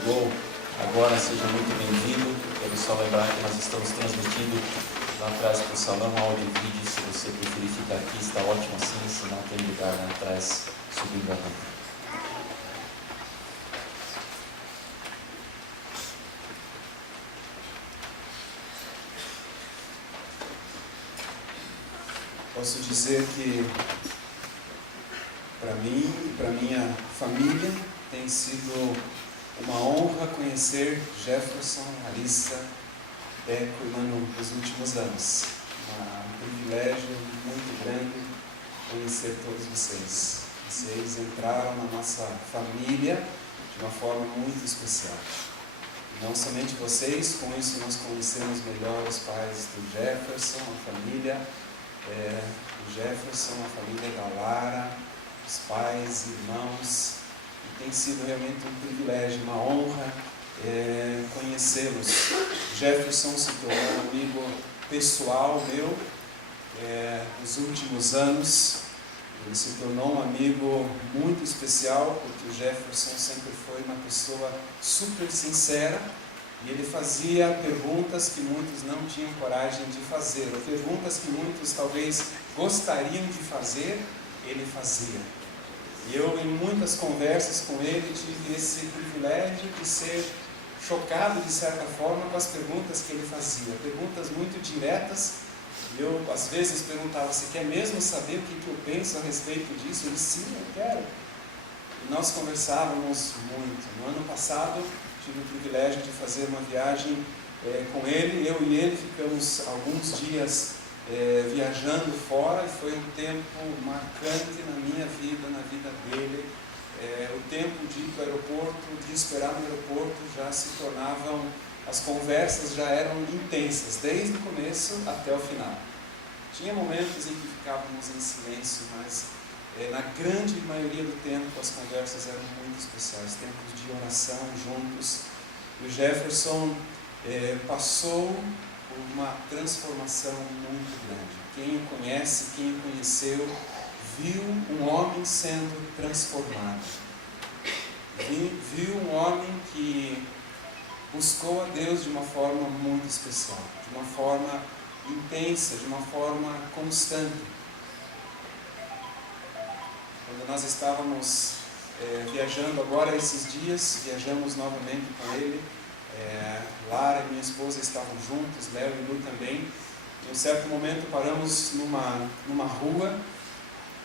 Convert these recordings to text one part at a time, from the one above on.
chegou agora, seja muito bem-vindo. Quero só lembrar que nós estamos transmitindo lá atrás para o salão áudio e vídeo. Se você preferir ficar aqui, está ótimo assim, se não tem lugar lá atrás, subindo a rampa. Posso dizer que para mim e para minha família tem sido uma honra conhecer Jefferson, Alissa, Deco e Manu nos últimos anos. Um privilégio muito grande conhecer todos vocês. Vocês entraram na nossa família de uma forma muito especial. Não somente vocês, com isso nós conhecemos melhor os pais do Jefferson, a família do Jefferson, a família da Lara, os pais, irmãos, e tem sido realmente um privilégio, uma honra conhecê-los. Jefferson se tornou um amigo pessoal meu nos últimos anos. Ele se tornou um amigo muito especial, porque o Jefferson sempre foi uma pessoa super sincera, e ele fazia perguntas que muitos não tinham coragem de fazer, ou perguntas que muitos talvez gostariam de fazer, ele fazia. E eu, em muitas conversas com ele, tive esse privilégio de ser chocado, de certa forma, com as perguntas que ele fazia. Perguntas muito diretas. E eu, às vezes, perguntava: você quer mesmo saber o que eu penso a respeito disso? Ele: sim, eu quero. E nós conversávamos muito. No ano passado, tive o privilégio de fazer uma viagem com ele. Eu e ele ficamos alguns dias viajando fora, e foi um tempo marcante na minha vida, na vida dele. O tempo de ir para o aeroporto, de esperar no aeroporto, já se tornavam, as conversas já eram intensas, desde o começo até o final. Tinha momentos em que ficávamos em silêncio, mas na grande maioria do tempo as conversas eram muito especiais, tempos de oração juntos. E o Jefferson passou por uma transformação muito grande. Quem o conhece, quem o conheceu, viu um homem sendo transformado. Viu um homem que buscou a Deus de uma forma muito especial, de uma forma intensa, de uma forma constante. Quando nós estávamos viajando agora esses dias, viajamos novamente com ele, Lara e minha esposa estavam juntos, Léo e Lu também. Em um certo momento paramos numa rua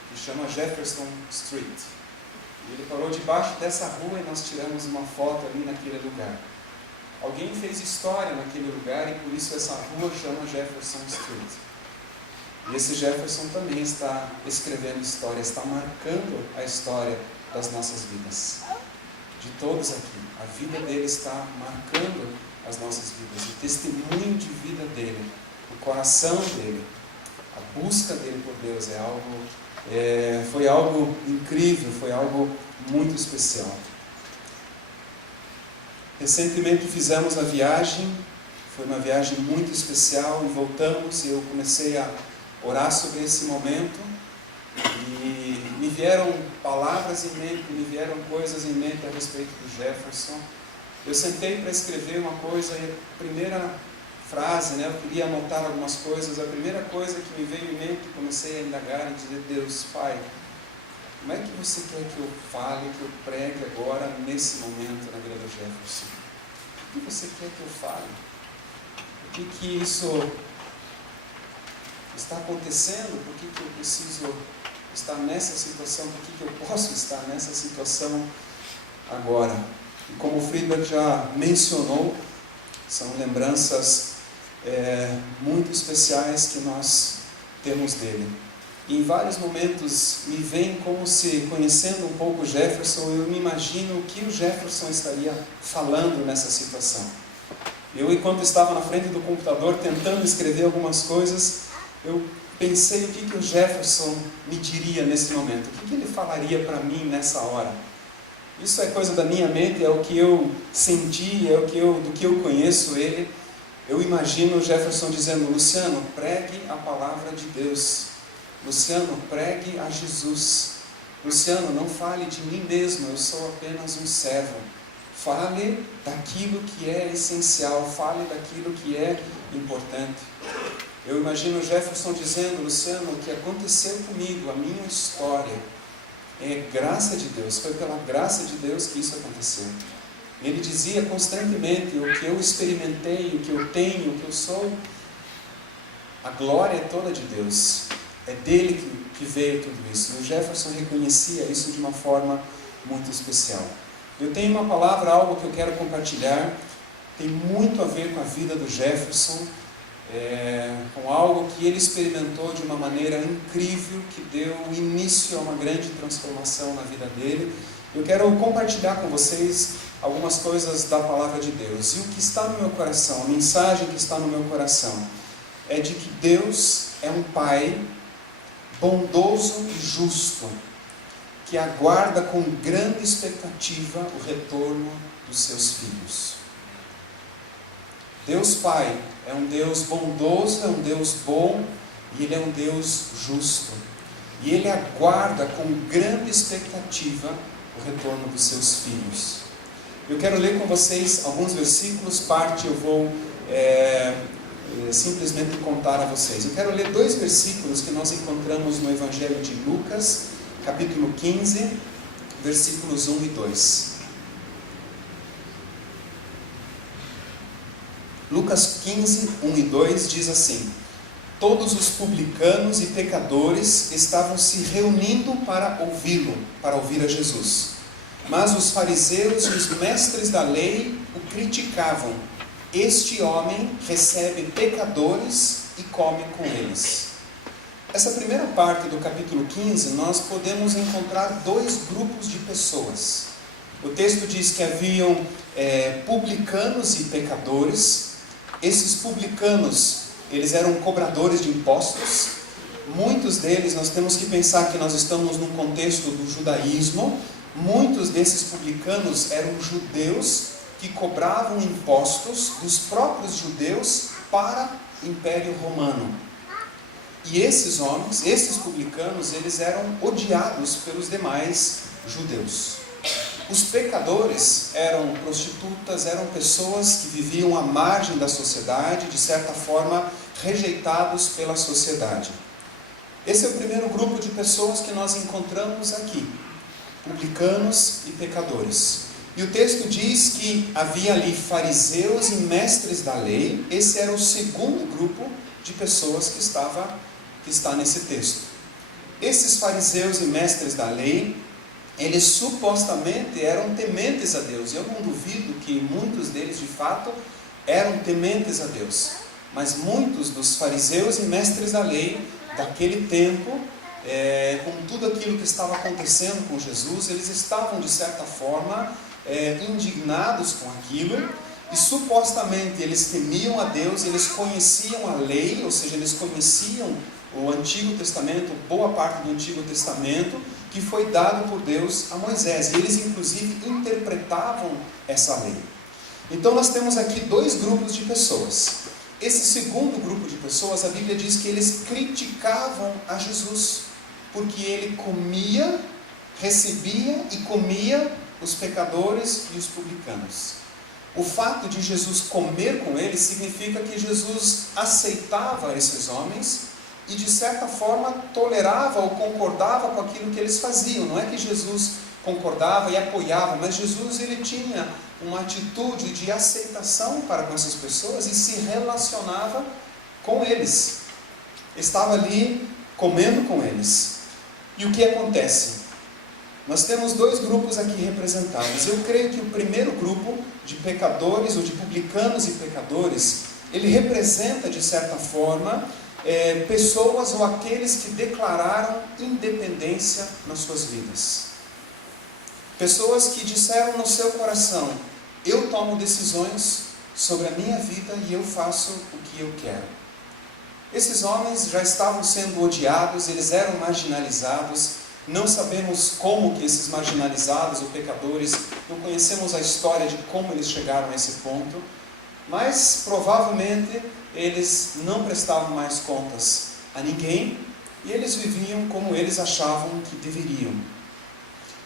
que chama Jefferson Street. E ele parou debaixo dessa rua e nós tiramos uma foto ali naquele lugar. Alguém fez história naquele lugar e por isso essa rua chama Jefferson Street. E esse Jefferson também está escrevendo história, está marcando a história das nossas vidas. De todos aqui. A vida dele está marcando as nossas vidas. O testemunho de vida dele, o coração dele, a busca dele por Deus foi algo incrível, foi algo muito especial. Recentemente fizemos a viagem, foi uma viagem muito especial, e voltamos e eu comecei a orar sobre esse momento, e me vieram palavras em mente, me vieram coisas em mente a respeito do Jefferson. Eu sentei para escrever uma coisa, e a primeira frase, eu queria anotar algumas coisas, a primeira coisa que me veio em mente, comecei a indagar e dizer: Deus, Pai, como é que você quer que eu fale, que eu pregue agora, nesse momento, na vida do Jefferson? O que você quer que eu fale? O que isso está acontecendo? Por que eu preciso estar nessa situação? Por que eu posso estar nessa situação agora? E como o Friedberg já mencionou, são lembranças muito especiais que nós temos dele. E em vários momentos me vem como se, conhecendo um pouco o Jefferson, eu me imagino o que o Jefferson estaria falando nessa situação. Eu, enquanto estava na frente do computador tentando escrever algumas coisas, eu pensei o que o Jefferson me diria nesse momento, o que ele falaria para mim nessa hora. Isso é coisa da minha mente, é o que eu senti, do que eu conheço ele. Eu imagino o Jefferson dizendo: Luciano, pregue a palavra de Deus. Luciano, pregue a Jesus. Luciano, não fale de mim mesmo, eu sou apenas um servo. Fale daquilo que é essencial, fale daquilo que é importante. Eu imagino Jefferson dizendo: Luciano, o que aconteceu comigo, a minha história, é graça de Deus, foi pela graça de Deus que isso aconteceu. Ele dizia constantemente: o que eu experimentei, o que eu tenho, o que eu sou, a glória é toda de Deus, é dele que veio tudo isso. E o Jefferson reconhecia isso de uma forma muito especial. Eu tenho uma palavra, algo que eu quero compartilhar, tem muito a ver com a vida do Jefferson, com algo que ele experimentou de uma maneira incrível, que deu início a uma grande transformação na vida dele. Eu quero compartilhar com vocês algumas coisas da palavra de Deus. E o que está no meu coração, a mensagem que está no meu coração, é de que Deus é um Pai bondoso e justo, que aguarda com grande expectativa o retorno dos seus filhos. Deus Pai é um Deus bondoso, é um Deus bom, e Ele é um Deus justo. E Ele aguarda com grande expectativa o retorno dos seus filhos. Eu quero ler com vocês alguns versículos, parte eu vou simplesmente contar a vocês. Eu quero ler 2 versículos que nós encontramos no Evangelho de Lucas, capítulo 15, versículos 1 e 2. Lucas 15, 1 e 2 diz assim: todos os publicanos e pecadores estavam se reunindo para ouvi-lo, para ouvir a Jesus. Mas os fariseus e os mestres da lei o criticavam. Este homem recebe pecadores e come com eles. Essa primeira parte do capítulo 15, nós podemos encontrar 2 grupos de pessoas. O texto diz que haviam publicanos e pecadores. Esses publicanos, eles eram cobradores de impostos. Muitos deles, nós temos que pensar que nós estamos num contexto do judaísmo. Muitos desses publicanos eram judeus que cobravam impostos dos próprios judeus para o Império Romano. E esses homens, esses publicanos, eles eram odiados pelos demais judeus. Os pecadores eram prostitutas, eram pessoas que viviam à margem da sociedade, de certa forma rejeitados pela sociedade. Esse é o primeiro grupo de pessoas que nós encontramos aqui, publicanos e pecadores. E o texto diz que havia ali fariseus e mestres da lei. Esse era o segundo grupo de pessoas que está nesse texto. Esses fariseus e mestres da lei, eles supostamente eram tementes a Deus. Eu não duvido que muitos deles de fato eram tementes a Deus. Mas muitos dos fariseus e mestres da lei daquele tempo, com tudo aquilo que estava acontecendo com Jesus, eles estavam de certa forma indignados com aquilo, e supostamente eles temiam a Deus, eles conheciam a lei, ou seja, eles conheciam o Antigo Testamento, boa parte do Antigo Testamento, que foi dado por Deus a Moisés, e eles inclusive interpretavam essa lei. Então nós temos aqui 2 grupos de pessoas. Esse segundo grupo de pessoas, a Bíblia diz que eles criticavam a Jesus, porque ele comia, recebia e comia os pecadores e os publicanos. O fato de Jesus comer com eles significa que Jesus aceitava esses homens e de certa forma tolerava ou concordava com aquilo que eles faziam. Não é que Jesus concordava e apoiava, mas Jesus ele tinha uma atitude de aceitação para com essas pessoas e se relacionava com eles. Estava ali comendo com eles. E o que acontece? Nós temos 2 grupos aqui representados. Eu creio que o primeiro grupo de pecadores, ou de publicanos e pecadores, ele representa de certa forma pessoas ou aqueles que declararam independência nas suas vidas. Pessoas que disseram no seu coração: eu tomo decisões sobre a minha vida e eu faço o que eu quero. Esses homens já estavam sendo odiados, eles eram marginalizados. Não sabemos como que esses marginalizados ou pecadores, não conhecemos a história de como eles chegaram a esse ponto, mas provavelmente eles não prestavam mais contas a ninguém e eles viviam como eles achavam que deveriam.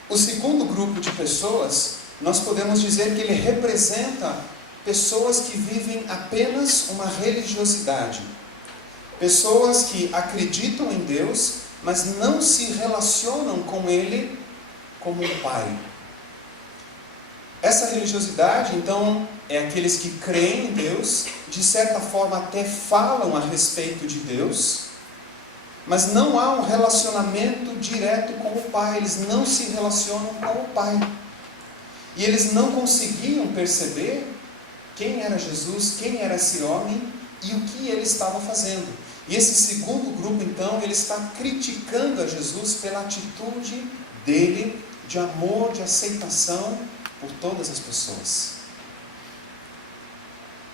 O segundo grupo de pessoas nós podemos dizer que ele representa pessoas que vivem apenas uma religiosidade. Pessoas que acreditam em Deus, mas não se relacionam com Ele como um Pai. Essa religiosidade, então, é aqueles que creem em Deus, de certa forma até falam a respeito de Deus, mas não há um relacionamento direto com o Pai, eles não se relacionam com o Pai. E eles não conseguiam perceber quem era Jesus, quem era esse homem e o que ele estava fazendo. E esse segundo grupo, então, ele está criticando a Jesus pela atitude dele de amor, de aceitação por todas as pessoas.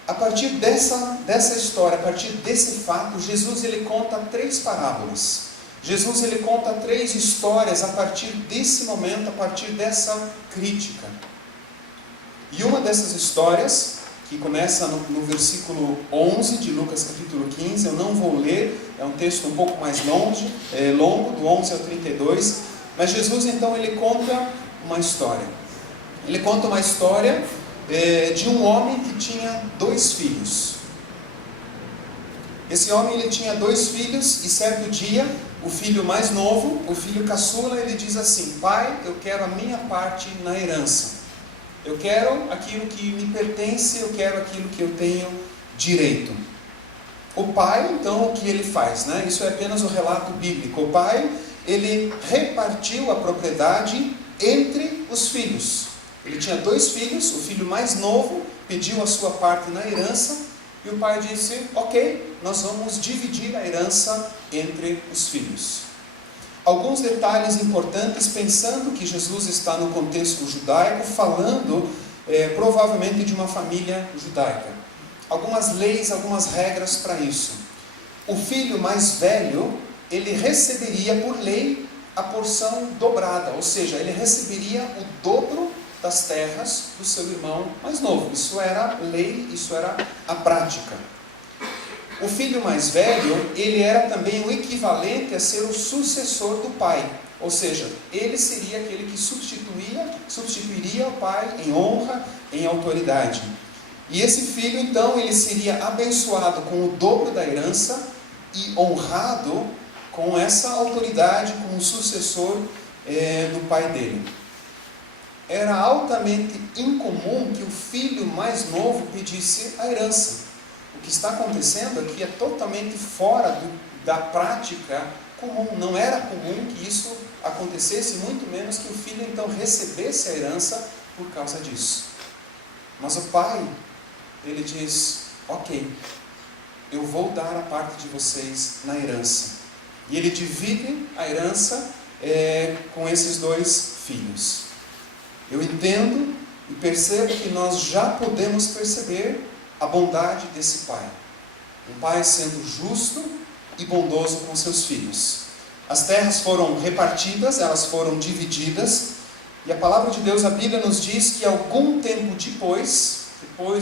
A partir dessa história, a partir desse fato, Jesus ele conta 3 parábolas. Jesus ele conta 3 histórias a partir desse momento, a partir dessa crítica. E uma dessas histórias, que começa no versículo 11 de Lucas capítulo 15, eu não vou ler, é um texto um pouco mais longo, do 11 ao 32, mas Jesus então ele conta uma história. Ele conta uma história de um homem que tinha 2 filhos. Esse homem ele tinha 2 filhos e certo dia, o filho mais novo, o filho caçula, ele diz assim: pai, eu quero a minha parte na herança. Eu quero aquilo que me pertence, eu quero aquilo que eu tenho direito. O pai, então, o que ele faz? Isso é apenas o relato bíblico. O pai, ele repartiu a propriedade entre os filhos. Ele tinha 2 filhos, o filho mais novo pediu a sua parte na herança, e o pai disse: ok, nós vamos dividir a herança entre os filhos. Alguns detalhes importantes, pensando que Jesus está no contexto judaico, falando provavelmente de uma família judaica. Algumas leis, algumas regras para isso. O filho mais velho, ele receberia por lei a porção dobrada, ou seja, ele receberia o dobro das terras do seu irmão mais novo. Isso era lei, isso era a prática. O filho mais velho, ele era também o equivalente a ser o sucessor do pai. Ou seja, ele seria aquele que substituiria o pai em honra, em autoridade. E esse filho, então, ele seria abençoado com o dobro da herança e honrado com essa autoridade, como sucessor do pai dele. Era altamente incomum que o filho mais novo pedisse a herança. O que está acontecendo aqui é totalmente fora da prática comum. Não era comum que isso acontecesse, muito menos que o filho então recebesse a herança por causa disso. Mas o pai, ele diz: ok, eu vou dar a parte de vocês na herança. E ele divide a herança com esses 2 filhos. Eu entendo e percebo que nós já podemos perceber a bondade desse pai. Um pai sendo justo e bondoso com seus filhos. As terras foram repartidas, elas foram divididas, e a palavra de Deus, a Bíblia nos diz que algum tempo depois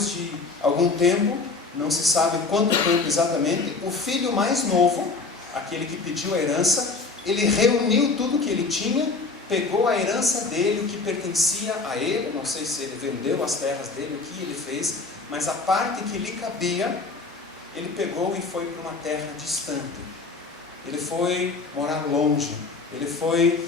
de algum tempo, não se sabe quanto tempo exatamente, o filho mais novo, aquele que pediu a herança, ele reuniu tudo que ele tinha, pegou a herança dele, o que pertencia a ele, não sei se ele vendeu as terras dele, o que ele fez, mas a parte que lhe cabia, ele pegou e foi para uma terra distante. Ele foi morar longe, ele foi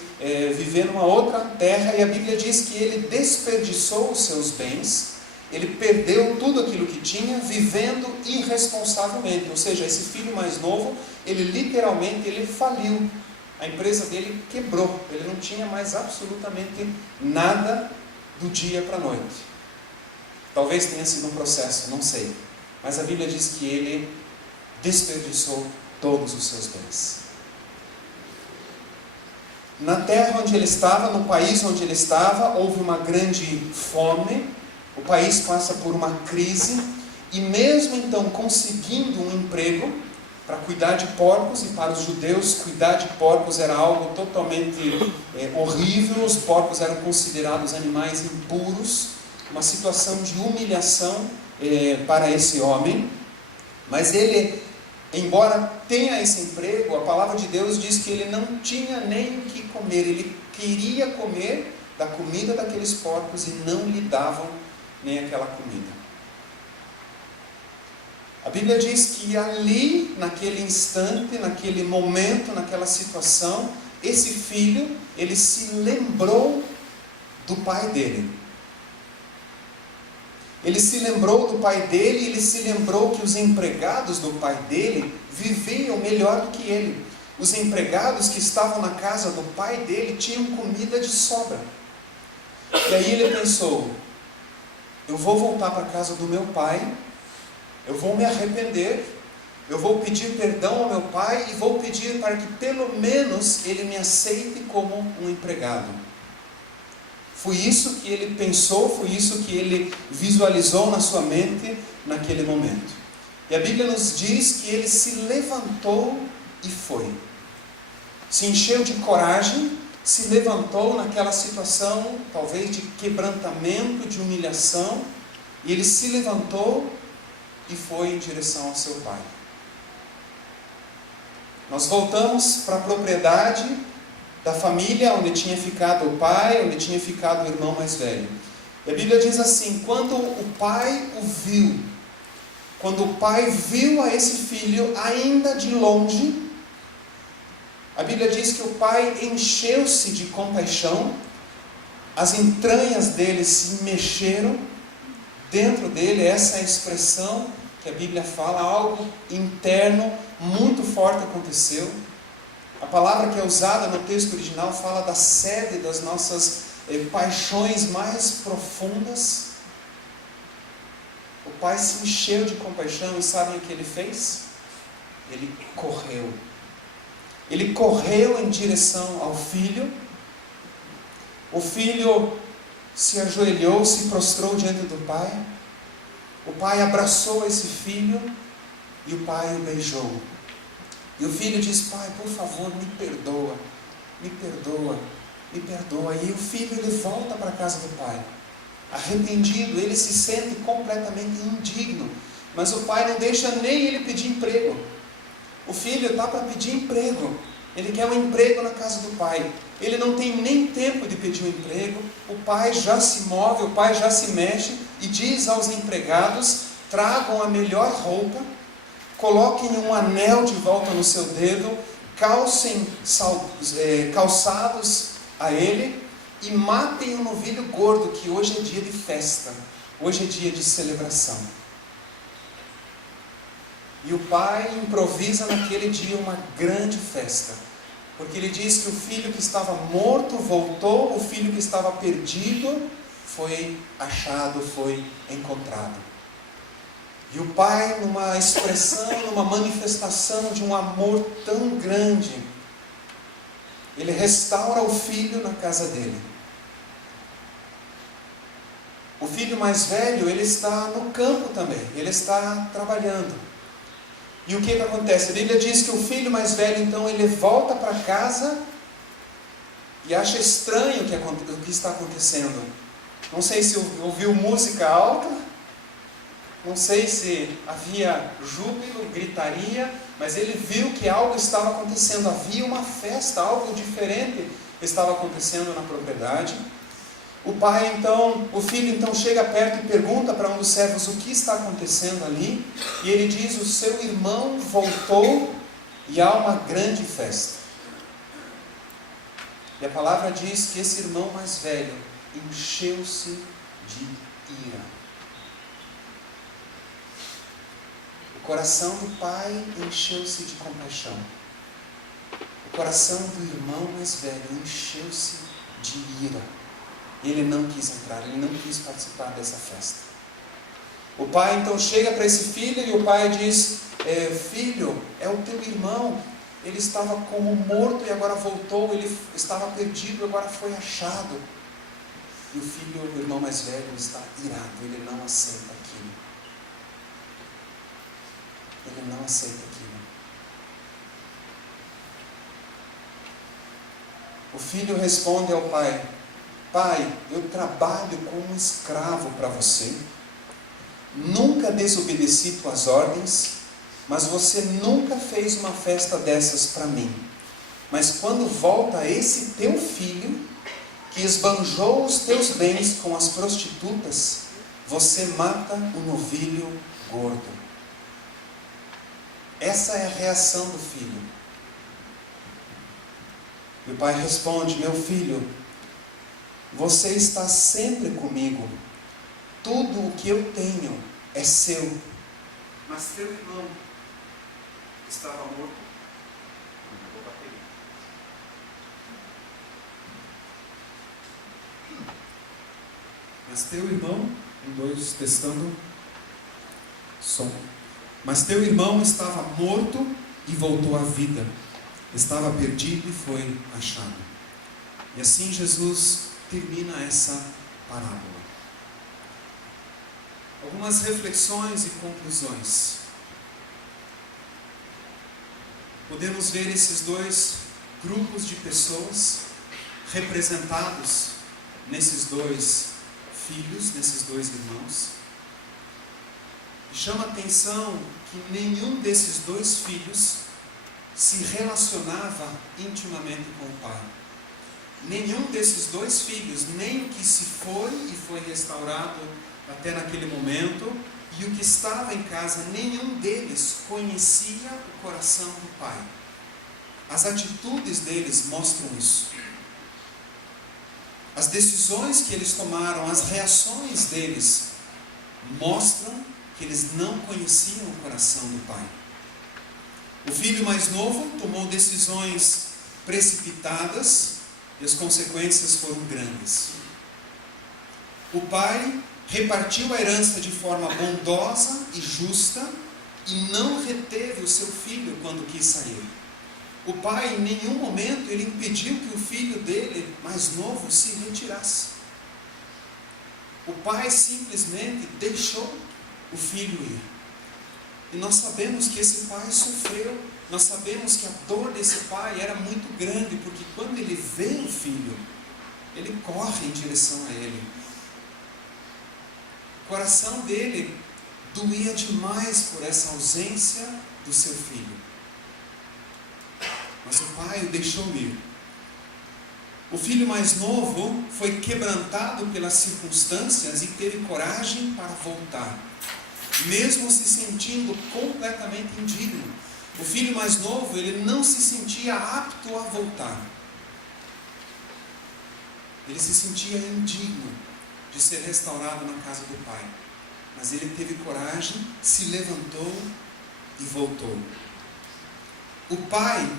viver numa outra terra, e a Bíblia diz que ele desperdiçou os seus bens, ele perdeu tudo aquilo que tinha, vivendo irresponsavelmente. Ou seja, esse filho mais novo, ele literalmente faliu. A empresa dele quebrou, ele não tinha mais absolutamente nada do dia para a noite. Talvez tenha sido um processo, não sei. Mas a Bíblia diz que ele desperdiçou todos os seus bens. Na terra onde ele estava, no país onde ele estava, houve uma grande fome. O país passa por uma crise. E mesmo então conseguindo um emprego para cuidar de porcos, e para os judeus cuidar de porcos era algo totalmente horrível. Os porcos eram considerados animais impuros. Uma situação de humilhação para esse homem. Mas ele, embora tenha esse emprego, a palavra de Deus diz que ele não tinha nem o que comer. Ele queria comer, da comida daqueles porcos e não lhe davam nem aquela comida. A Bíblia diz que ali, naquele instante, naquele momento, naquela situação, esse filho, ele se lembrou do pai dele. Ele se lembrou do pai dele, ele se lembrou que os empregados do pai dele viviam melhor do que ele. Os empregados que estavam na casa do pai dele tinham comida de sobra. E aí ele pensou, eu vou voltar para a casa do meu pai, eu vou me arrepender, eu vou pedir perdão ao meu pai e vou pedir para que pelo menos ele me aceite como um empregado. Foi isso que ele pensou, foi isso que ele visualizou na sua mente naquele momento. E a Bíblia nos diz que ele se levantou e foi. Se encheu de coragem, se levantou naquela situação, talvez de quebrantamento, de humilhação, e ele se levantou e foi em direção ao seu pai. Nós voltamos para a propriedade da família onde tinha ficado o pai, onde tinha ficado o irmão mais velho. E a Bíblia diz assim, quando o pai viu a esse filho ainda de longe, a Bíblia diz que o pai encheu-se de compaixão, as entranhas dele se mexeram, dentro dele, essa é a expressão que a Bíblia fala, algo interno muito forte aconteceu. A palavra que é usada no texto original fala da sede das nossas paixões mais profundas. O pai se encheu de compaixão e sabem o que ele fez? Ele correu. Ele correu em direção ao filho. O filho se ajoelhou, se prostrou diante do pai. O pai abraçou esse filho e o pai o beijou. E o filho diz, pai, por favor, me perdoa, me perdoa, me perdoa. E o filho, ele volta para a casa do pai, arrependido, ele se sente completamente indigno. Mas o pai não deixa nem ele pedir emprego. O filho está para pedir emprego. Ele quer um emprego na casa do pai. Ele não tem nem tempo de pedir um emprego. O pai já se move, o pai já se mexe e diz aos empregados, tragam a melhor roupa, coloquem um anel de volta no seu dedo, calcem calçados a ele e matem um novilho gordo, que hoje é dia de festa, hoje é dia de celebração. E o pai improvisa naquele dia uma grande festa, porque ele diz que o filho que estava morto voltou, o filho que estava perdido foi achado, foi encontrado. E o pai, numa expressão, numa manifestação de um amor tão grande, ele restaura o filho na casa dele. O filho mais velho, ele está no campo também, ele está trabalhando. E o que acontece? A Bíblia diz que o filho mais velho, então, ele volta para casa e acha estranho o que está acontecendo. Não sei se ouviu música alta, não sei se havia júbilo, gritaria, mas ele viu que algo estava acontecendo, havia uma festa, algo diferente estava acontecendo na propriedade. O filho então chega perto e pergunta para um dos servos o que está acontecendo ali, e ele diz, o seu irmão voltou e há uma grande festa. E a palavra diz que esse irmão mais velho encheu-se de ira. O coração do pai encheu-se de compaixão. O coração do irmão mais velho encheu-se de ira. Ele não quis entrar, ele não quis participar dessa festa. O pai então chega para esse filho e o pai diz, filho, é o teu irmão, ele estava como morto e agora voltou, ele estava perdido e agora foi achado. E o filho, o irmão mais velho, está irado, ele não aceita aquilo. Ele não aceita aquilo. O filho responde ao pai, pai, eu trabalho como um escravo para você, nunca desobedeci tuas ordens, mas você nunca fez uma festa dessas para mim. Mas quando volta esse teu filho, que esbanjou os teus bens com as prostitutas, você mata o novilho gordo. Essa é a reação do filho. E o pai responde: meu filho, você está sempre comigo. Tudo o que eu tenho é seu. Mas teu irmão estava morto. Mas teu irmão, 2, testando som. Mas teu irmão estava morto e voltou à vida. Estava perdido e foi achado. E assim Jesus termina essa parábola. Algumas reflexões e conclusões. Podemos ver esses dois grupos de pessoas representados nesses dois filhos, nesses dois irmãos. E chama a atenção que nenhum desses dois filhos se relacionava intimamente com o pai. Nenhum desses dois filhos, nem o que se foi e foi restaurado até naquele momento, e o que estava em casa, nenhum deles conhecia o coração do pai. As atitudes deles mostram isso. As decisões que eles tomaram, as reações deles, mostram que eles não conheciam o coração do pai. O filho mais novo tomou decisões precipitadas e as consequências foram grandes. O pai repartiu a herança de forma bondosa e justa e não reteve o seu filho quando quis sair. O pai, em nenhum momento, ele impediu que o filho dele, mais novo, se retirasse. O pai simplesmente deixou o filho ir. E nós sabemos que esse pai sofreu. Nós sabemos que a dor desse pai era muito grande, porque quando ele vê o filho, ele corre em direção a ele. O coração dele doía demais por essa ausência do seu filho. Mas o pai o deixou ir. O filho mais novo foi quebrantado pelas circunstâncias e teve coragem para voltar, mesmo se sentindo completamente indigno. O filho mais novo, ele não se sentia apto a voltar. Ele se sentia indigno de ser restaurado na casa do pai. Mas ele teve coragem, se levantou e voltou. O pai